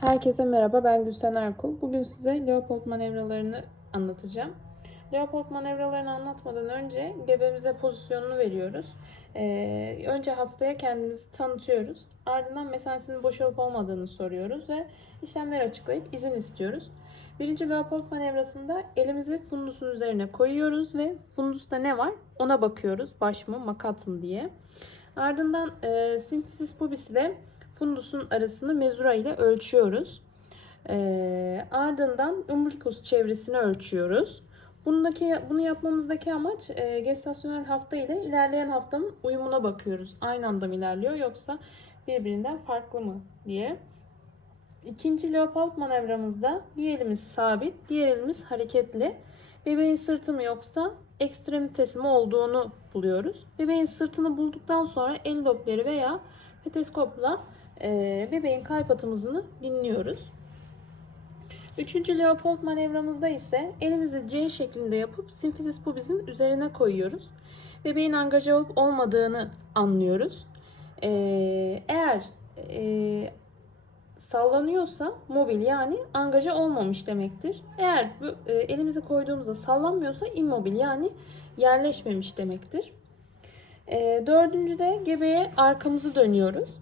Herkese merhaba, ben Gülsen Erkul. Bugün size Leopold manevralarını anlatacağım. Leopold manevralarını anlatmadan önce gebemize pozisyonunu veriyoruz. Ee, önce hastaya kendimizi tanıtıyoruz. Ardından mesensinin boş olup olmadığını soruyoruz ve işlemler açıklayıp izin istiyoruz. Birinci Leopold manevrasında elimizi fundusun üzerine koyuyoruz ve fundusta ne var ona bakıyoruz. Baş mı, makat mı diye. Ardından e, simfisis pubis ile fundusun arasını mezura ile ölçüyoruz. Ee, ardından umbilikus çevresini ölçüyoruz. Bundaki, bunu yapmamızdaki amaç e, gestasyonel hafta ile ilerleyen haftanın uyumuna bakıyoruz. Aynı anda mı ilerliyor yoksa birbirinden farklı mı diye. İkinci Leopold manevramızda bir elimiz sabit, diğer elimiz hareketli. Bebeğin sırtı mı yoksa ekstremitesi mi olduğunu buluyoruz. Bebeğin sırtını bulduktan sonra el lobleri veya peteskopla e, bebeğin kalp atımızını dinliyoruz. Üçüncü Leopold manevramızda ise elimizi C şeklinde yapıp simfisis pubis'in üzerine koyuyoruz. Bebeğin angaja olup olmadığını anlıyoruz. E, eğer e, sallanıyorsa mobil yani angaja olmamış demektir. Eğer e, elimizi koyduğumuzda sallanmıyorsa immobil yani yerleşmemiş demektir. E, dördüncüde gebeye arkamızı dönüyoruz.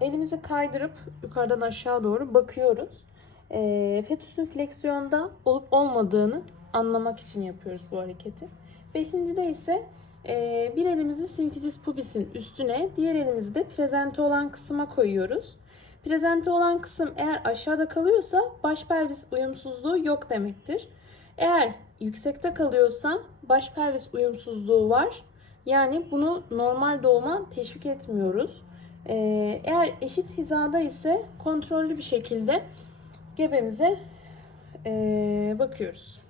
Elimizi kaydırıp yukarıdan aşağı doğru bakıyoruz. E, fetüsün fleksiyonda olup olmadığını anlamak için yapıyoruz bu hareketi. Beşincide ise e, bir elimizi simfisis pubis'in üstüne, diğer elimizi de prezente olan kısma koyuyoruz. Prezente olan kısım eğer aşağıda kalıyorsa baş pelvis uyumsuzluğu yok demektir. Eğer yüksekte kalıyorsa baş pelvis uyumsuzluğu var. Yani bunu normal doğuma teşvik etmiyoruz. Ee, eğer eşit hizada ise kontrollü bir şekilde gebemize ee, bakıyoruz.